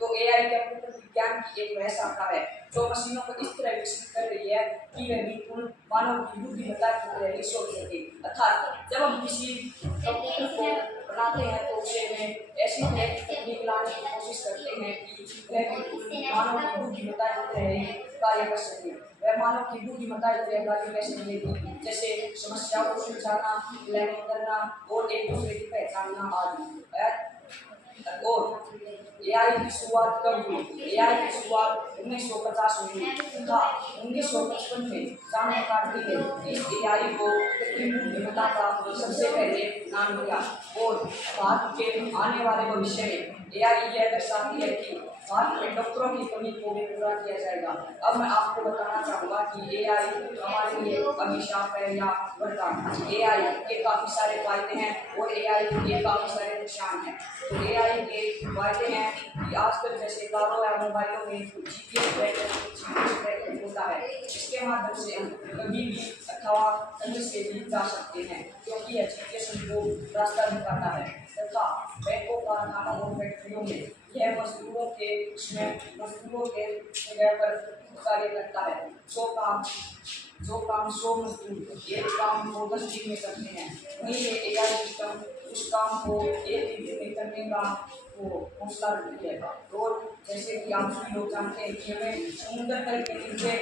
तो AI computer विज्ञान की एक वह शाखा है जो मशीनों को इस तरह विकसित कर रही है कि वे बिल्कुल मानव की बुद्धिमत्ता की तरह ही सोच सके। अर्थात जब हम किसी कंप्यूटर को बनाते हैं तो उसे में ऐसी तरह की तकनीक लाने की कोशिश करते हैं कि वह बिल्कुल मानव की बुद्धिमत्ता की तरह ही कार्य कर सके। वह मानव की बुद्धिमत्ता की तरह कार्य कैसे मिलेगी, जैसे समस्याओं को सुलझाना, प्लानिंग करना और एक दूसरे की पहचानना आदि। और एआई की शुरुआत कब हुई? एआई की शुरुआत 1950 में हुई तथा 1955 में जॉन मैकार्थी ने इस एआई को कृत्रिम बुद्धिमत्ता का सबसे पहले नाम दिया। और भारत के आने वाले भविष्य में एआई यह दर्शाती है कि भारत में डॉक्टरों की कमी को भी पूरा किया जाएगा। अब मैं आपको बताना चाहूँगा कि एआई हमारे लिए अभिशाप है या वरदान। एआई के काफ़ी सारे फायदे हैं और एआई के काफ़ी सारे नुकसान हैं। तो एआई के फायदे हैं कि आजकल जैसे कारों या मोबाइलों में जीपीएस होता है, इसके माध्यम से हम कभी भी अथवा कहीं से भी जा सकते हैं क्योंकि यह जीपीएस हमको रास्ता दिखाता है। तथा बैंकों, कारखानों और फैक्ट्रियों में यह मजदूरों के जगह पर कार्य करता है। जो काम 100 मजदूर एक काम को 10 दिन में करते हैं, वहीं ये एआई सिस्टम उस काम को एक ही दिन में करने का वो हौसला रखती है। और जैसे कि आप सभी लोग जानते हैं कि हमें समुद्र तल के नीचे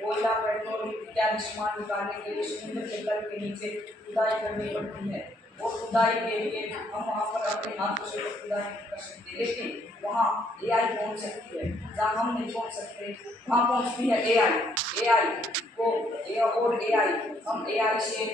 कोयला, पेट्रोल इत्यादि सामान निकालने के लिए समुद्र के तल के नीचे खुदाई करनी पड़ती है और खुदाई के लिए हम वहाँ पर अपने हाथों से खुदाई कर सकते, लेकिन वहाँ एआई पहुँच सकती है जहाँ हम नहीं पहुँच सकते, वहाँ पहुँचती है एआई को। और एआई हम एआई से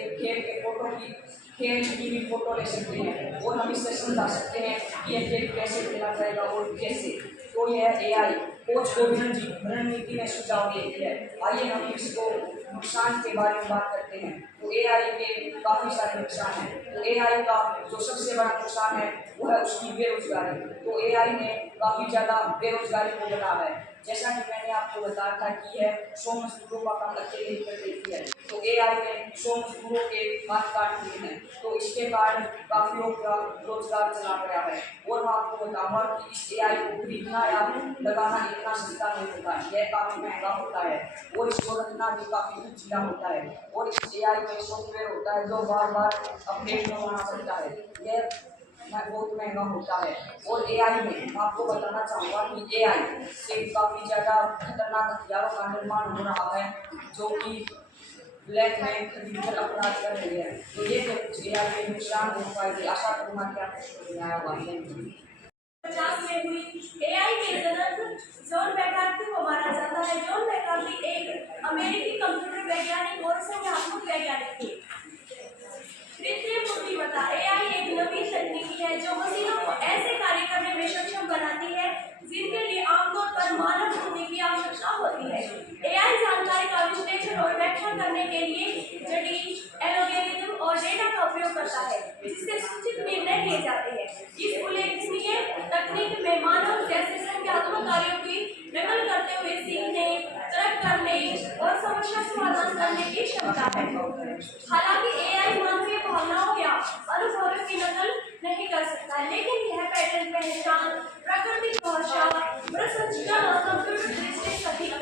खेल की भी फोटो ले सकते हैं और हम इससे समझा सकते हैं कि यह खेल कैसे खेला जाएगा और कैसे। तो यह एआई कोच को रणनीति में सुझाव देती है। आइए हम इसको नुकसान के बारे में बात करते हैं। तो एआई के काफ़ी सारे नुकसान हैं। तो एआई का जो सबसे बड़ा नुकसान है वो है उसकी बेरोजगारी। तो एआई ने काफ़ी ज़्यादा बेरोजगारी को बढ़ाया है। जैसा कि मैंने आपको बताया था कि यह 100 मजदूरों का काम अकेले कर देती है, तो एआई ने 100 मजदूरों के हाथ काट दिए हैं। तो इसके कारण काफी लोग का रोजगार चला गया है। और मैं आपको बताऊंगा कि इस एआई को खरीदना या लगाना इतना सस्ता नहीं होता है, यह काफी महंगा होता है और इसको रखना भी काफी पेचीदा होता है। और इस एआई में सॉफ्टवेयर होता है जो बार बार अपडेट होना पड़ता है, यह बहुत महंगा होता है। और एआई में आपको बताना चाहूँगा कि एआई से काफ़ी ज़्यादा खतरनाक हथियारों का निर्माण हो रहा है जो कि ब्लैक में खरीदकर अपराध कर रही है। तो ये तो कुछ एआई के नुकसान हो पाएगी। आशा करूँगा कि आपको समझ में आया होगा। 50 में हुई। एआई के जनक जॉन मैकार्थी को माना जाता है। जॉन मैकार्थी एक अमेरिकी कंप्यूटर वैज्ञानिक और संज्ञानात्मक वैज्ञानिक थे। कृत्रिम बुद्धिमत्ता एआई एक नवीन तकनीक है जो मशीनों को ऐसे कार्य करने में सक्षम बनाती है जिनके लिए आमतौर पर मानव बुद्धि की आवश्यकता होती है। एआई जानकारी का विश्लेषण और व्याख्या करने के लिए जटिल एल्गोरिथम और डेटा का उपयोग करता है जिससे सूचित निर्णय लिए जाते हैं। इस उल्लेखनीय तकनीक में मानव जैसे संज्ञानात्मक कार्यों की नकल करते हुए सीखने, तर्क करने और समस्या समाधान करने की क्षमता है। हालांकि एआई मानवीय भावनाओं या अनुभवों की नकल नहीं कर सकता, लेकिन यह पैटर्न पहचान, प्राकृतिक भाषा, प्रसंस्करण और कंप्यूटर दृष्टि सहित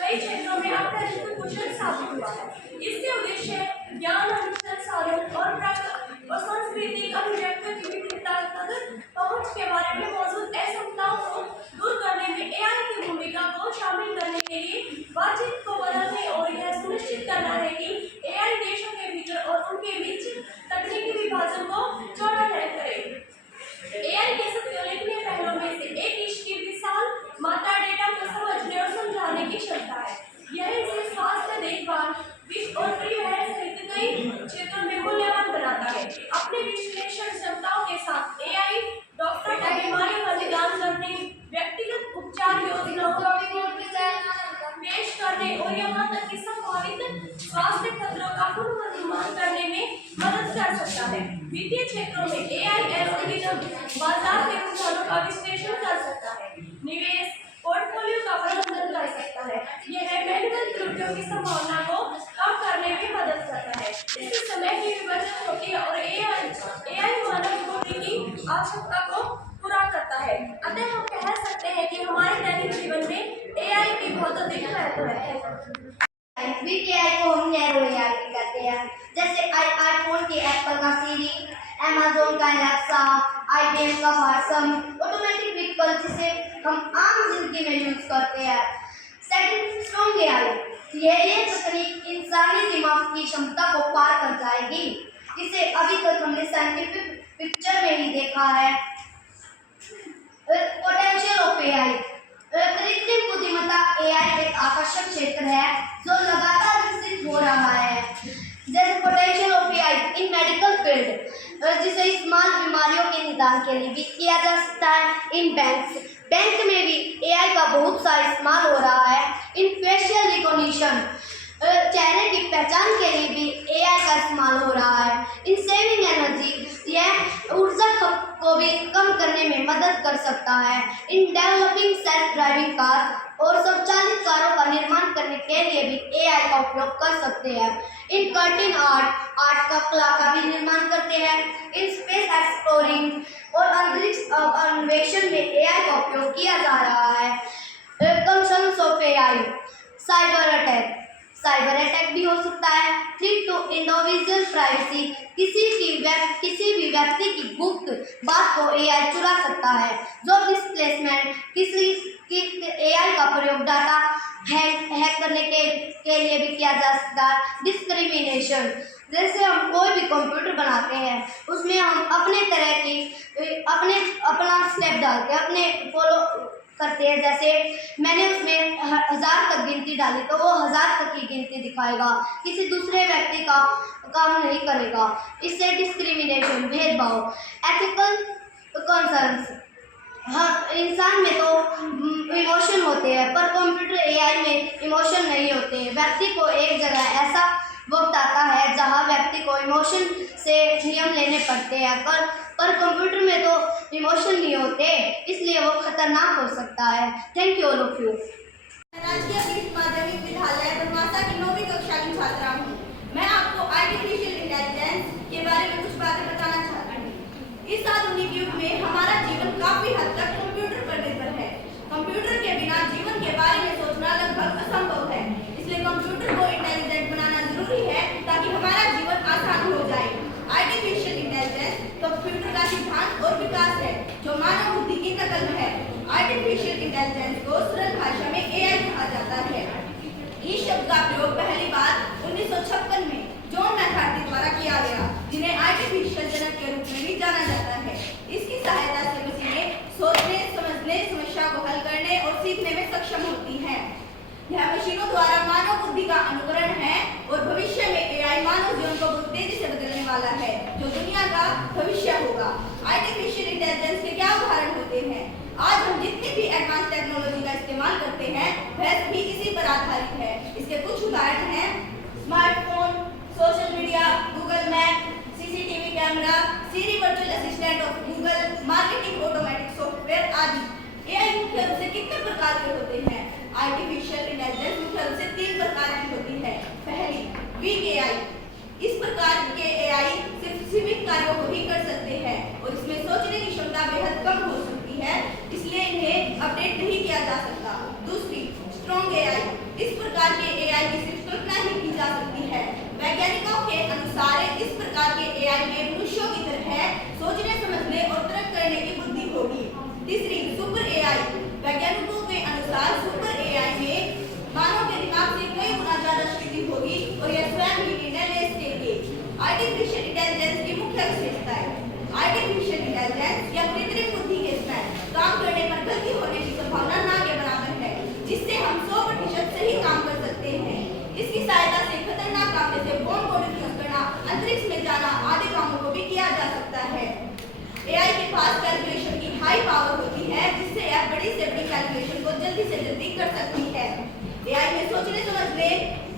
कई क्षेत्रों में अत्यंत कुशल साबित हुआ है। इसके उद्देश्य ज्ञान अनुसंधान और सांस्कृतिक अभिव्यक्ति की विभिन्नता तक पहुंच के बारे में मौजूद असमताओं को दूर करने में एआई की भूमिका को शामिल करने के लिए बातचीत को बदलने और यह सुनिश्चित करना है कि एआई देशों के भीतर और उनके बीच तकनीकी विभाजन को चौड़ा करे। एआई के सबसे उल्लेखनीय पहलों में से एक इसकी विशाल मात्रा डेटा को समझने और समझाने की क्षमता है। यह इसे स्वास्थ्य देखभाल, वित्त और परिवहन सहित कई क्षेत्रों में मूल्यवान बनाता है। अपने विश्लेषण क्षमताओं के साथ एआई डॉक्टर को बीमारियों का निदान करने, व्यक्तिगत उपचार योजनाओं पेश करने और यहाँ तक कि संभावित स्वास्थ्य खतरों का पूर्वानुमान करने में मदद कर सकता है। वित्तीय क्षेत्रों में एआई एल्गोरिथम बाजार के रुझानों का विश्लेषण कर सकता है, निवेश पोर्टफोलियो का प्रबंधन कर सकता है। यह मैनुअल त्रुटियों की संभावना को कम करने में मदद करता है। इससे समय की भी बचत होती है और एआई मानव बुद्धि की आवश्यकता को पूरा करता है। अतः हम कह सकते हैं दिख रहा है तो है। वीकेआई को हम नैरो एआई कहते हैं। जैसे आईफोन के एप्पल का सीरी, अमेज़न का एलेक्सा, आईबीएम का वाटसन, ऑटोमेटिक व्हीकल जिसे हम आम जिंदगी में यूज करते हैं। Second, strong AI. ये तकनीक इंसानी दिमाग की क्षमता को पार कर जाएगी। इसे अभी तक हमने साइंटिफिक पिक्चर में ही देखा है। Potential of AI. कृत्रिम बुद्धिमत्ता एआई एक आकर्षक क्षेत्र है जो लगातार विकसित हो रहा है। जैसे potential of AI in medical field, जिसे इस्तेमाल बीमारियों के निदान के लिए भी किया जा सकता है। इन बैंक में भी एआई का बहुत सा इस्तेमाल हो रहा है। इन फेशियल रिकॉग्निशन, चेहरे की पहचान के लिए भी एआई का इस्तेमाल हो रहा है। इन सेविंग एनर्जी, यह ऊर्जा खपत को भी कम करने में मदद कर सकता है। In developing self driving car और स्वचालित कारों का निर्माण करने के लिए भी एआई का उपयोग कर सकते हैं। इन कर्टेन आर्ट का कला का भी निर्माण करते हैं। इन स्पेस एक्सप्लोरिंग और अंतरिक्ष अन्वेषण में एआई का उपयोग किया जा रहा है। Concerns of AI. Cyber attack भी हो सकता है। थ्रेट टू इंडिविजुअल प्राइवेसी, किसी भी व्यक्ति की गुप्त बात को एआई चुरा सकता है। जॉब डिस्प्लेसमेंट, किसी की एआई का प्रयोग डाटा हैक करने के लिए भी किया जा सकता है। डिस्क्रिमिनेशन, जैसे हम कोई भी कंप्यूटर बनाते हैं उसमें हम अपना स्टेप डाल के अपने फॉलो करते हैं। जैसे मैंने उसमें 1000 तक गिनती डाली तो वो 1000 तक की गिनती दिखाएगा, किसी दूसरे व्यक्ति का काम नहीं करेगा। इससे डिस्क्रिमिनेशन, भेदभाव। एथिकल कंसर्न्स, हाँ, इंसान में तो इमोशन होते हैं पर कंप्यूटर एआई में इमोशन नहीं होते। व्यक्ति को एक जगह ऐसा वक्त आता है जहाँ व्यक्ति को इमोशन से नियम लेने पड़ते हैं, पर कंप्यूटर में तो इमोशन नहीं होते, इसलिए वो खतरनाक हो सकता है। Thank you all of you. राजकीय वरिष्ठ माध्यमिक विद्यालय बनवासा की 9वीं कक्षा की छात्रा हूँ। मैं आपको आर्टिफिशियल इंटेलिजेंस के बारे में कुछ बातें बताना चाहती हूँ। इस आधुनिक युग में हमारा जीवन काफी हद तक कंप्यूटर पर निर्भर है। कंप्यूटर के बिना जीवन के बारे में सोचना लगभग असंभव है। इसलिए कंप्यूटर को इंटेलिजेंट बनाना जरूरी है ताकि हमारा जीवन आसान हो जाए। आर्टिफिशियल इंटेलिजेंस कंप्यूटर का सिद्धांत और विकास है जो मानव बुद्धि की नकल है। आर्टिफिशियल इंटेलिजेंस को सरल भाषा में एआई कहा जाता है। इस शब्द का प्रयोग पहली बार 1956 में जॉन मैकार्थी द्वारा किया गया, जिन्हें आर्टिफिशियल जनक के रूप में भी जाना जाता है। इसकी सहायता से मशीनें सोचने, समझने, समस्या को हल करने और सीखने में सक्षम होती हैं। यह मशीनों द्वारा मानव बुद्धि का अनुकरण है और भविष्य में एआई मानव जीवन को बहुत तेजी से बदलने वाला है, जो दुनिया का भविष्य होगा। आर्टिफिशियल इंटेलिजेंस के क्या उदाहरण होते हैं? आज हम जितनी भी एडवांस टेक्नोलॉजी का इस्तेमाल करते हैं वह सभी इसी पर आधारित है। इसके कुछ उदाहरण हैं: smartphone, social media, Google map, CCTV camera, Siri virtual assistant of Google, marketing automatic software आदि। एआई मुख्य रूप से कितने प्रकार के होते हैं? आर्टिफिशियल इंटेलिजेंस मुख्य रूप से 3 प्रकार की होती है। पहली, वीक एआई। इस प्रकार के एआई सिर्फ सीमित कार्यों को ही कर सकते हैं और इसमें सोचने की क्षमता बेहद कम हो सकती है, इसलिए इन्हें अपडेट नहीं किया जा सकता। दूसरी, स्ट्रॉन्ग एआई। इस प्रकार के एआई की सिर्फ कल्पना ही की जा सकती है। वैज्ञानिकों के अनुसार इस प्रकार के एआई में मनुष्यों की तरह सोचने, समझने और तर्क करने की बुद्धि होगी। तीसरी, सुपर एआई। वैज्ञानिकों के अनुसार सुपर एआई में मानव के दिमाग से कई गुना ज्यादा शक्ति होगी और यह स्वयं ही निर्णय ले सकेगी। आर्टिफिशियल इंटेलिजेंस की मुख्य विशेषताएं। आर्टिफिशियल इंटेलिजेंस या कृत्रिम बुद्धि के साथ काम करने पर गलती होने की संभावना ना के बराबर है, जिससे हम 100% सही काम कर सकते हैं। इसकी सहायता से खतरनाक काम जैसे बॉम्ब को डिफ्यूज करना, अंतरिक्ष में जाना आदि कामों को भी किया जा सकता है। एआई के पास कैलकुलेशन की हाई पावर होती है, जिससे यह बड़ी से बड़ी कैलकुलेशन को जल्दी से जल्दी कर सकती है। एआई में सोचने समझने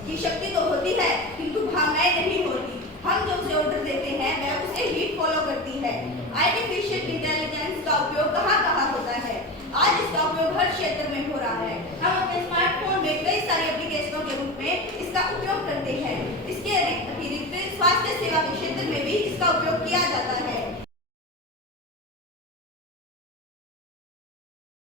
की शक्ति तो होती है किंतु भावनाएं नहीं होती। हम जो उसे ऑर्डर देते हैं वह उसे ही फॉलो करती है। आर्टिफिशियल इंटेलिजेंस का उपयोग कहाँ होता है? आज इसका उपयोग हर क्षेत्र में हो रहा है। हम अपने स्मार्टफोन में कई सारी एप्लीकेशनों के रूप में इसका उपयोग करते हैं। इसके अतिरिक्त स्वास्थ्य सेवा के क्षेत्र में भी इसका उपयोग किया जाता है।